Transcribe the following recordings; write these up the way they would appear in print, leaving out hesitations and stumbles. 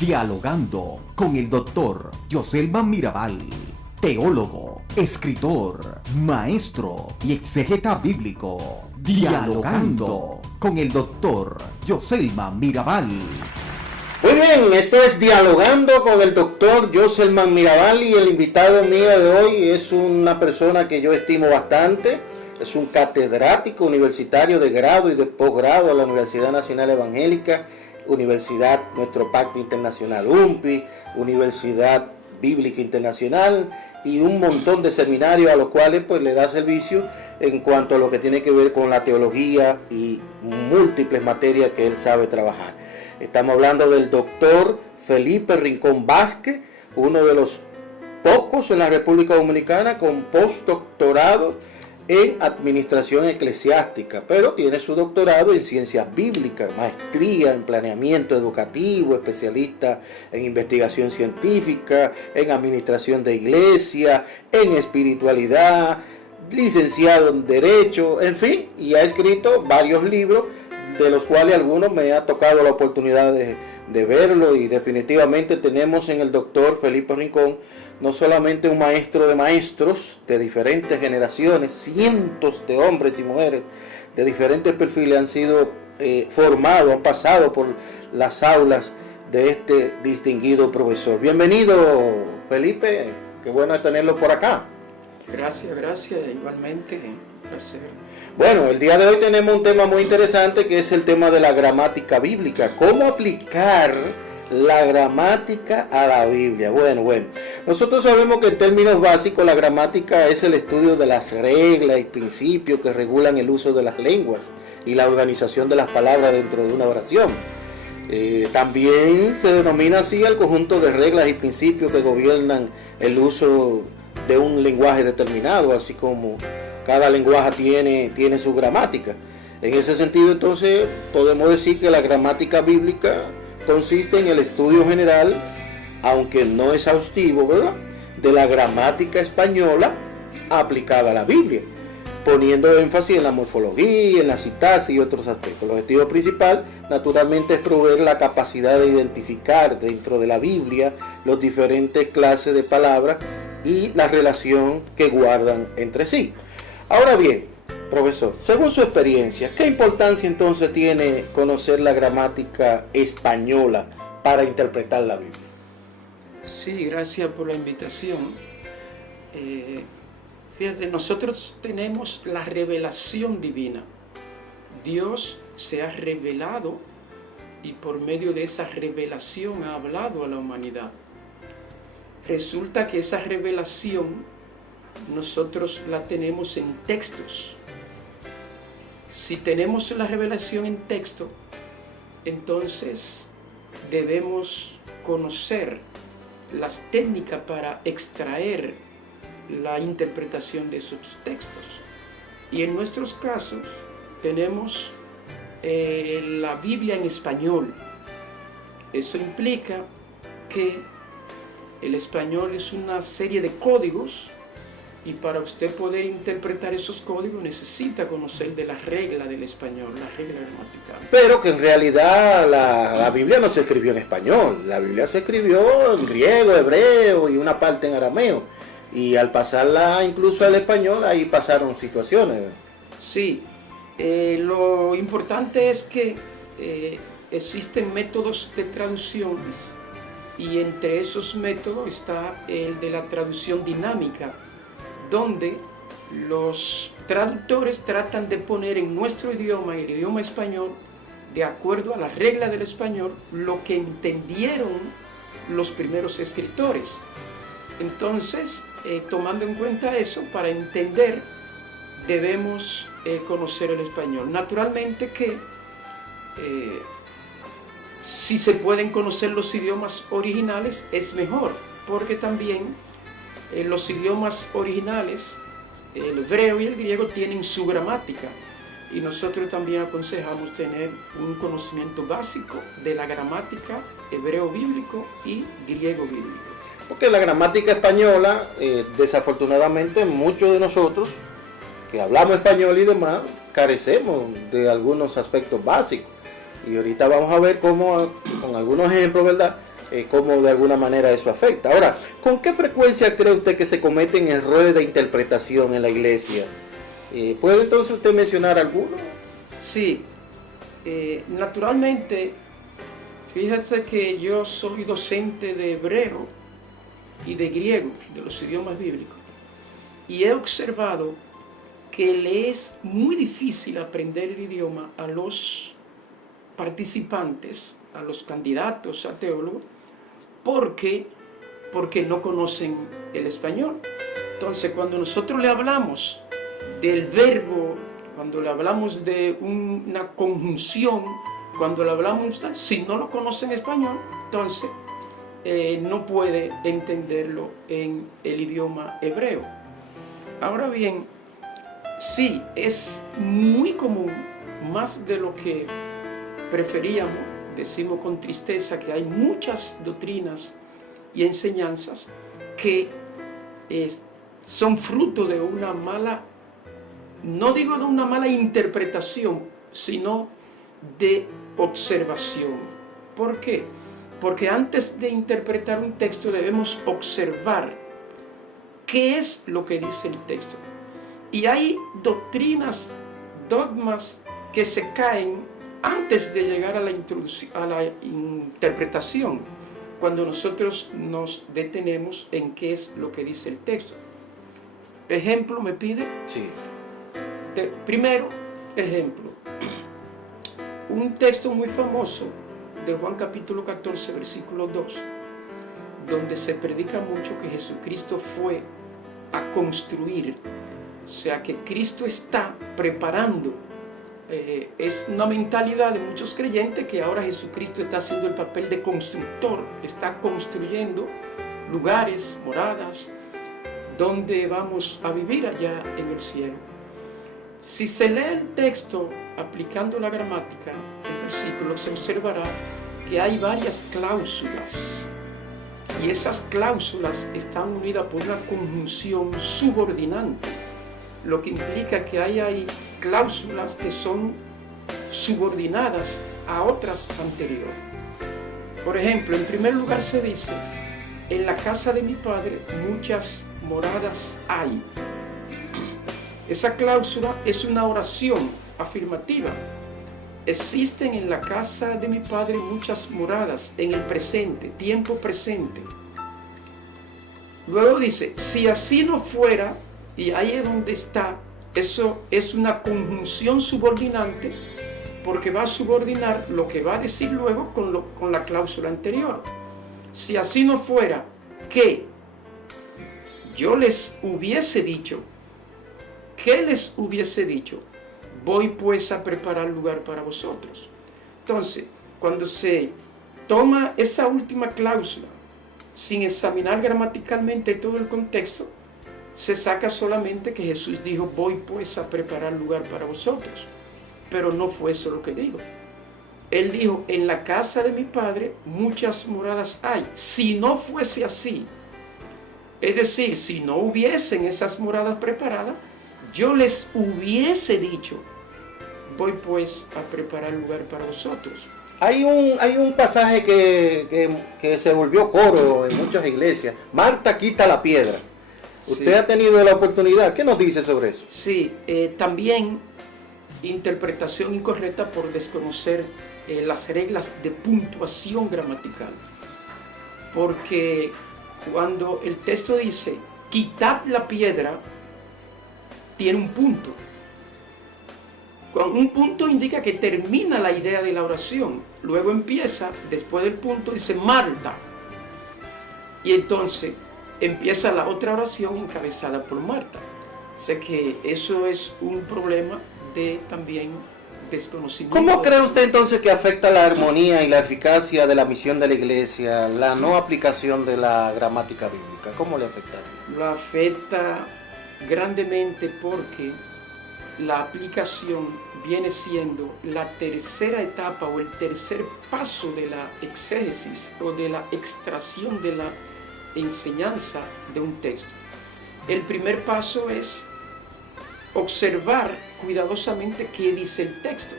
Dialogando con el doctor Joselman Mirabal, teólogo, escritor, maestro y exégeta bíblico. Dialogando con el doctor Joselman Mirabal. Muy bien, esto es Dialogando con el doctor Joselman Mirabal y el invitado mío de hoy es una persona que yo estimo bastante. Es un catedrático universitario de grado y de posgrado a la Universidad Nacional Evangélica, Universidad Nuestro Pacto Internacional UNPI, Universidad Bíblica Internacional y un montón de seminarios a los cuales pues le da servicio en cuanto a lo que tiene que ver con la teología y múltiples materias que él sabe trabajar. Estamos hablando del doctor Felipe Rincón Vázquez, uno de los pocos en la República Dominicana con postdoctorado en administración eclesiástica, pero tiene su doctorado en ciencias bíblicas, maestría en planeamiento educativo, especialista en investigación científica, en administración de iglesia, en espiritualidad, licenciado en derecho, en fin, y ha escrito varios libros, de los cuales algunos me ha tocado la oportunidad de verlo, y definitivamente tenemos en el doctor Felipe Rincón no solamente un maestro de maestros de diferentes generaciones, cientos de hombres y mujeres de diferentes perfiles han sido formados, han pasado por las aulas de este distinguido profesor. Bienvenido, Felipe, qué bueno tenerlo por acá. Gracias, igualmente, un placer. Bueno, el día de hoy tenemos un tema muy interesante que es el tema de la gramática bíblica. ¿Cómo aplicar la gramática a la Biblia? Bueno, nosotros sabemos que en términos básicos la gramática es el estudio de las reglas y principios que regulan el uso de las lenguas y la organización de las palabras dentro de una oración. También se denomina así el conjunto de reglas y principios que gobiernan el uso de un lenguaje determinado, así como cada lenguaje tiene su gramática. En ese sentido, entonces, podemos decir que la gramática bíblica consiste en el estudio general, aunque no exhaustivo, ¿verdad?, de la gramática española aplicada a la Biblia, poniendo énfasis en la morfología, en la sintaxis y otros aspectos. El objetivo principal, naturalmente, es proveer la capacidad de identificar dentro de la Biblia los diferentes clases de palabras y la relación que guardan entre sí. Ahora bien, profesor, según su experiencia, ¿qué importancia entonces tiene conocer la gramática española para interpretar la Biblia? Sí, gracias por la invitación. Fíjate, nosotros tenemos la revelación divina. Dios se ha revelado y por medio de esa revelación ha hablado a la humanidad. Resulta que esa revelación nosotros la tenemos en textos. Si tenemos la revelación en texto, entonces debemos conocer las técnicas para extraer la interpretación de esos textos. Y en nuestros casos tenemos la Biblia en español. Eso implica que el español es una serie de códigos, y para usted poder interpretar esos códigos necesita conocer de las reglas del español, las reglas gramaticales. Pero que en realidad la Biblia no se escribió en español, la Biblia se escribió en griego, hebreo y una parte en arameo. Y al pasarla incluso al español, ahí pasaron situaciones. Sí, lo importante es que existen métodos de traducciones, y entre esos métodos está el de la traducción dinámica, donde los traductores tratan de poner en nuestro idioma, en el idioma español, de acuerdo a las reglas del español, lo que entendieron los primeros escritores. Entonces, tomando en cuenta eso, para entender, debemos conocer el español. Naturalmente que si se pueden conocer los idiomas originales, es mejor, porque también los idiomas originales, el hebreo y el griego, tienen su gramática, y nosotros también aconsejamos tener un conocimiento básico de la gramática hebreo bíblico y griego bíblico. Porque la gramática española, desafortunadamente, muchos de nosotros que hablamos español y demás, carecemos de algunos aspectos básicos. Y ahorita vamos a ver cómo, con algunos ejemplos, ¿verdad?, cómo de alguna manera eso afecta. Ahora, ¿con qué frecuencia cree usted que se cometen errores de interpretación en la iglesia? ¿Puede entonces usted mencionar alguno? Sí, naturalmente, fíjese que yo soy docente de hebreo y de griego, de los idiomas bíblicos, y he observado que le es muy difícil aprender el idioma a los participantes, a los candidatos a teólogos, porque no conocen el español. Entonces, cuando nosotros le hablamos del verbo, cuando le hablamos de una conjunción, cuando le hablamos, si no lo conocen español, entonces no puede entenderlo en el idioma hebreo. Ahora bien, sí, es muy común, más de lo que preferíamos, decimos con tristeza que hay muchas doctrinas y enseñanzas que son fruto de una mala, no digo de una mala interpretación, sino de observación. ¿Por qué? Porque antes de interpretar un texto debemos observar qué es lo que dice el texto. Y hay doctrinas, dogmas que se caen antes de llegar a la interpretación, cuando nosotros nos detenemos en qué es lo que dice el texto. Ejemplo, ¿me pide? Sí. Primero, ejemplo. Un texto muy famoso de Juan capítulo 14, versículo 2, donde se predica mucho que Jesucristo fue a construir. O sea, que Cristo está preparando. Es una mentalidad de muchos creyentes que ahora Jesucristo está haciendo el papel de constructor, está construyendo lugares, moradas, donde vamos a vivir allá en el cielo. Si se lee el texto aplicando la gramática, el versículo, se observará que hay varias cláusulas, y esas cláusulas están unidas por una conjunción subordinante, lo que implica que hay cláusulas que son subordinadas a otras anteriores. Por ejemplo, en primer lugar se dice: en la casa de mi padre muchas moradas hay. Esa cláusula es una oración afirmativa. Existen en la casa de mi padre muchas moradas en el presente, tiempo presente. Luego dice: si así no fuera, y ahí es donde está, eso es una conjunción subordinante, porque va a subordinar lo que va a decir luego con la cláusula anterior. Si así no fuera, que yo les hubiese dicho, ¿qué les hubiese dicho? Voy pues a preparar lugar para vosotros. Entonces, cuando se toma esa última cláusula, sin examinar gramaticalmente todo el contexto, se saca solamente que Jesús dijo: voy pues a preparar lugar para vosotros. Pero no fue eso lo que dijo. Él dijo: en la casa de mi padre muchas moradas hay. Si no fuese así, es decir, si no hubiesen esas moradas preparadas, yo les hubiese dicho: voy pues a preparar lugar para vosotros. Hay un pasaje que se volvió coro en muchas iglesias: Marta quita la piedra. Usted Sí. ha tenido la oportunidad. ¿Qué nos dice sobre eso? Sí, también interpretación incorrecta por desconocer las reglas de puntuación gramatical. Porque cuando el texto dice quitad la piedra, tiene un punto. Con un punto indica que termina la idea de la oración. Luego empieza, después del punto dice Marta. Y entonces empieza la otra oración encabezada por Marta. Sé que eso es un problema de también desconocimiento. ¿Cómo cree usted entonces que afecta la armonía y la eficacia de la misión de la iglesia la no aplicación de la gramática bíblica? ¿Cómo le afecta? Lo afecta grandemente porque la aplicación viene siendo la tercera etapa o el tercer paso de la exégesis o de la extracción de la enseñanza de un texto. El primer paso es observar cuidadosamente qué dice el texto.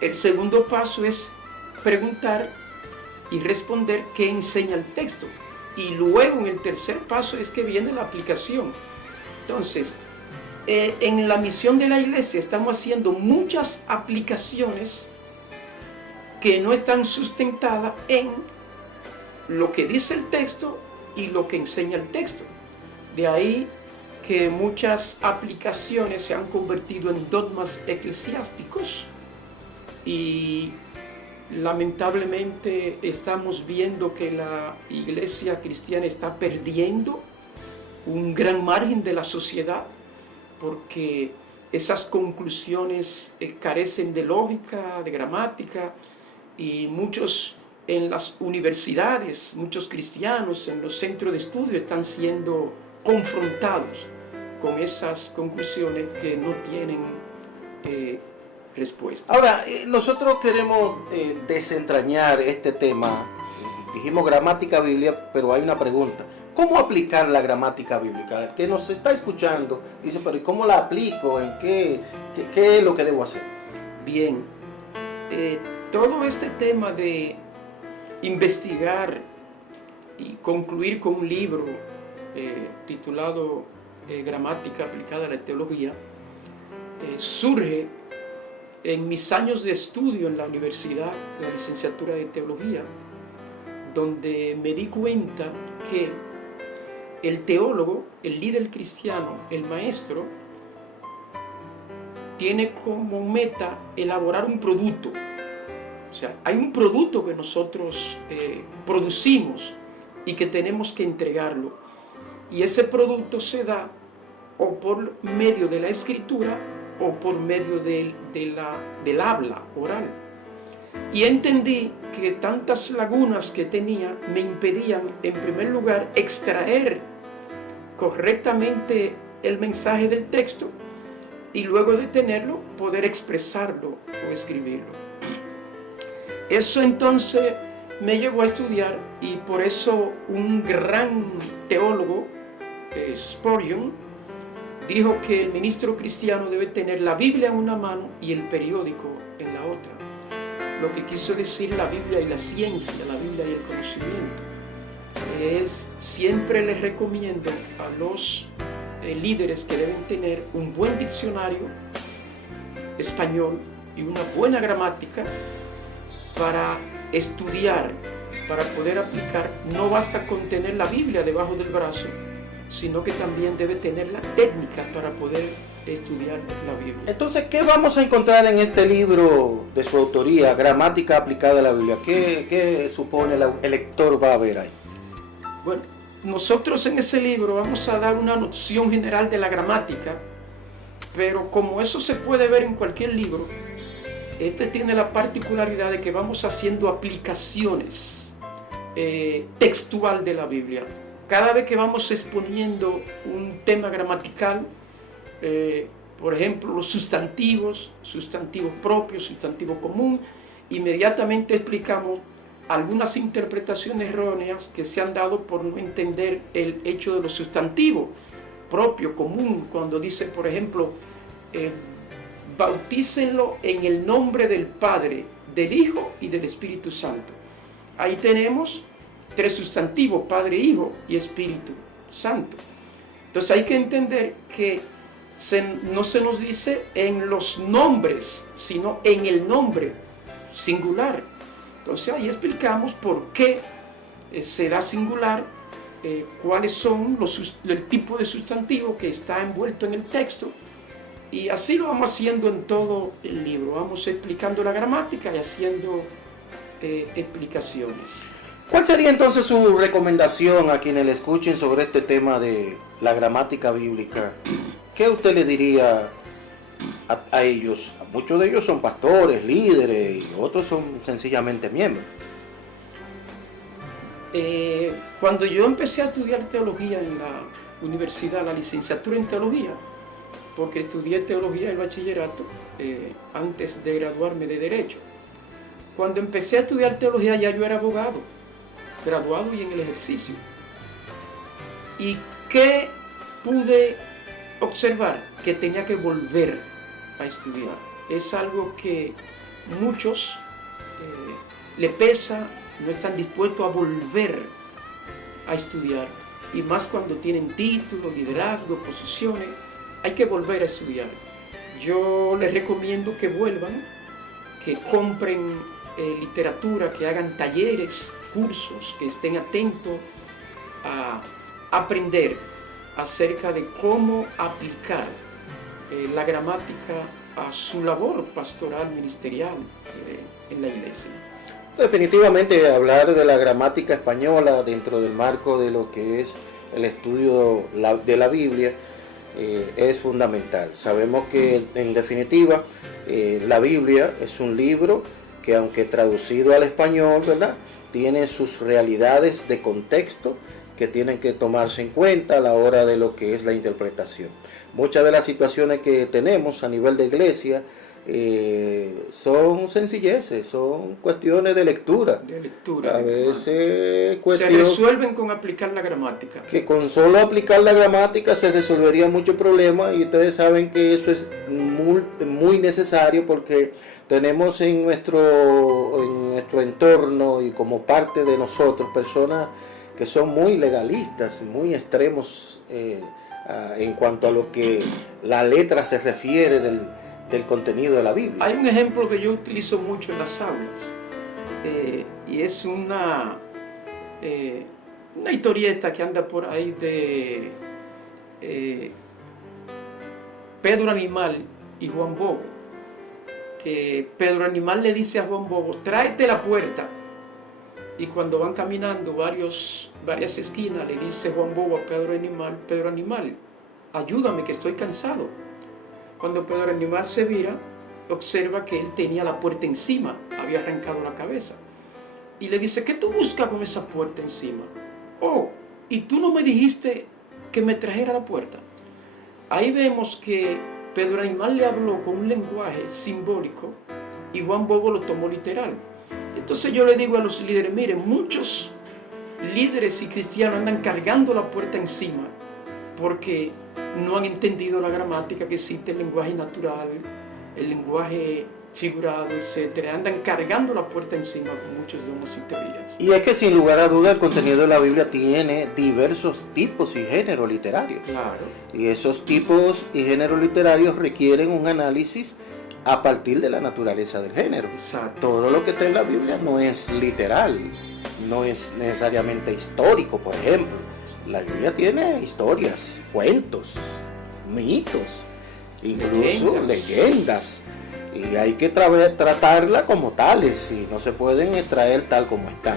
El segundo paso es preguntar y responder qué enseña el texto. Y luego en el tercer paso es que viene la aplicación. Entonces, en la misión de la iglesia estamos haciendo muchas aplicaciones que no están sustentadas en lo que dice el texto y lo que enseña el texto. De ahí que muchas aplicaciones se han convertido en dogmas eclesiásticos y lamentablemente estamos viendo que la iglesia cristiana está perdiendo un gran margen de la sociedad porque esas conclusiones carecen de lógica, de gramática, y muchos en las universidades, muchos cristianos en los centros de estudio están siendo confrontados con esas conclusiones que no tienen respuesta. Ahora, nosotros queremos desentrañar este tema. Dijimos gramática bíblica, pero hay una pregunta. ¿Cómo aplicar la gramática bíblica? El que nos está escuchando dice, pero ¿y cómo la aplico? ¿En qué es lo que debo hacer? Bien, todo este tema de investigar y concluir con un libro titulado Gramática aplicada a la teología surge en mis años de estudio en la universidad, la licenciatura de teología, donde me di cuenta que el teólogo, el líder cristiano, el maestro, tiene como meta elaborar un producto. O sea, hay un producto que nosotros producimos y que tenemos que entregarlo. Y ese producto se da o por medio de la escritura o por medio del habla oral. Y entendí que tantas lagunas que tenía me impedían, en primer lugar, extraer correctamente el mensaje del texto y luego de tenerlo, poder expresarlo o escribirlo. Eso entonces me llevó a estudiar, y por eso un gran teólogo, Spurgeon, dijo que el ministro cristiano debe tener la Biblia en una mano y el periódico en la otra. Lo que quiso decir la Biblia y la ciencia, la Biblia y el conocimiento. Siempre les recomiendo a los líderes que deben tener un buen diccionario español y una buena gramática para estudiar, para poder aplicar. No basta con tener la Biblia debajo del brazo, sino que también debe tener la técnica para poder estudiar la Biblia. Entonces, ¿qué vamos a encontrar en este libro de su autoría, Gramática aplicada a la Biblia? ¿Qué supone el lector va a ver ahí? Bueno, nosotros en ese libro vamos a dar una noción general de la gramática, pero como eso se puede ver en cualquier libro, este tiene la particularidad de que vamos haciendo aplicaciones textual de la Biblia. Cada vez que vamos exponiendo un tema gramatical, por ejemplo, los sustantivos, sustantivo propio, sustantivo común, inmediatamente explicamos algunas interpretaciones erróneas que se han dado por no entender el hecho de los sustantivos propio, común, cuando dice, por ejemplo, bautícenlo en el nombre del Padre, del Hijo y del Espíritu Santo. Ahí tenemos tres sustantivos, Padre, Hijo y Espíritu Santo. Entonces hay que entender que no se nos dice en los nombres, sino en el nombre singular. Entonces ahí explicamos por qué se da singular, cuáles son el tipo de sustantivo que está envuelto en el texto, y así lo vamos haciendo en todo el libro. Vamos explicando la gramática y haciendo explicaciones. ¿Cuál sería entonces su recomendación a quienes le escuchen sobre este tema de la gramática bíblica? ¿Qué usted le diría a ellos? Muchos de ellos son pastores, líderes, y otros son sencillamente miembros. Cuando yo empecé a estudiar teología en la universidad, la licenciatura en teología, porque estudié teología y el bachillerato antes de graduarme de Derecho. Cuando empecé a estudiar teología ya yo era abogado, graduado y en el ejercicio. ¿Y qué pude observar? Que tenía que volver a estudiar. Es algo que muchos le pesa no están dispuestos a volver a estudiar. Y más cuando tienen títulos, liderazgo, posiciones, hay que volver a estudiar. Yo les recomiendo que vuelvan, que compren literatura, que hagan talleres, cursos, que estén atentos a aprender acerca de cómo aplicar la gramática a su labor pastoral, ministerial en la iglesia. Definitivamente hablar de la gramática española dentro del marco de lo que es el estudio de la Biblia es fundamental. Sabemos que en definitiva la Biblia es un libro que, aunque traducido al español, ¿verdad?, tiene sus realidades de contexto que tienen que tomarse en cuenta a la hora de lo que es la interpretación. Muchas de las situaciones que tenemos a nivel de iglesia son sencilleces, son cuestiones de lectura. A veces se resuelven con aplicar la gramática. Que con solo aplicar la gramática se resolvería muchos problemas, y ustedes saben que eso es muy necesario, porque tenemos en nuestro entorno y como parte de nosotros personas que son muy legalistas, muy extremos en cuanto a lo que la letra se refiere del contenido de la Biblia. Hay un ejemplo que yo utilizo mucho en las aulas, y es una historieta que anda por ahí de Pedro Animal y Juan Bobo, que Pedro Animal le dice a Juan Bobo: tráete la puerta. Y cuando van caminando varias esquinas, le dice Juan Bobo a Pedro Animal, ayúdame que estoy cansado. Cuando Pedro Animal se vira, observa que él tenía la puerta encima, había arrancado la cabeza. Y le dice: ¿qué tú buscas con esa puerta encima? Oh, ¿y tú no me dijiste que me trajera la puerta? Ahí vemos que Pedro Animal le habló con un lenguaje simbólico y Juan Bobo lo tomó literal. Entonces yo le digo a los líderes: miren, muchos líderes y cristianos andan cargando la puerta encima porque no han entendido la gramática, que existe el lenguaje natural, el lenguaje figurado, etc. Andan cargando la puerta encima con muchos dones y teorías. Y es que sin lugar a duda el contenido de la Biblia tiene diversos tipos y géneros literarios. Claro. Y esos tipos y géneros literarios requieren un análisis a partir de la naturaleza del género. Exacto. Todo lo que está en la Biblia no es literal, no es necesariamente histórico. Por ejemplo, la Biblia tiene historias, cuentos, mitos, incluso leyendas, y hay que tratarla como tales, y no se pueden extraer tal como están.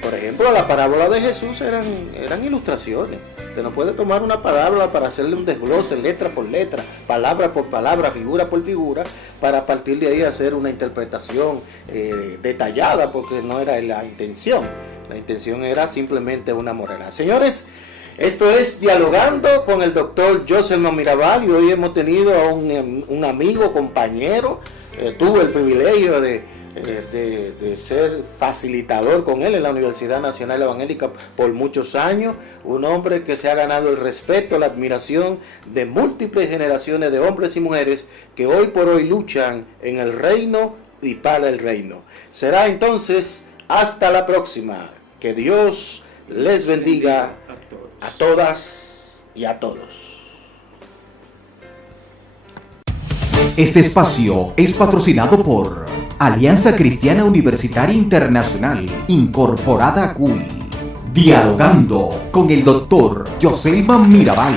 Por ejemplo, la parábola de Jesús eran ilustraciones. Usted no puede tomar una parábola para hacerle un desglose, letra por letra, palabra por palabra, figura por figura, para a partir de ahí hacer una interpretación detallada, porque no era la intención. La intención era simplemente una moraleja. Señores, esto es Dialogando con el doctor Joselman Mirabal, y hoy hemos tenido a un amigo, compañero. Tuve el privilegio de ser facilitador con él en la Universidad Nacional Evangélica por muchos años, un hombre que se ha ganado el respeto, la admiración de múltiples generaciones de hombres y mujeres que hoy por hoy luchan en el reino y para el reino. Será entonces hasta la próxima. Que Dios les bendiga a todas y a todos. Este espacio es patrocinado por Alianza Cristiana Universitaria Internacional, incorporada a CUI. Dialogando con el doctor Joselman Mirabal.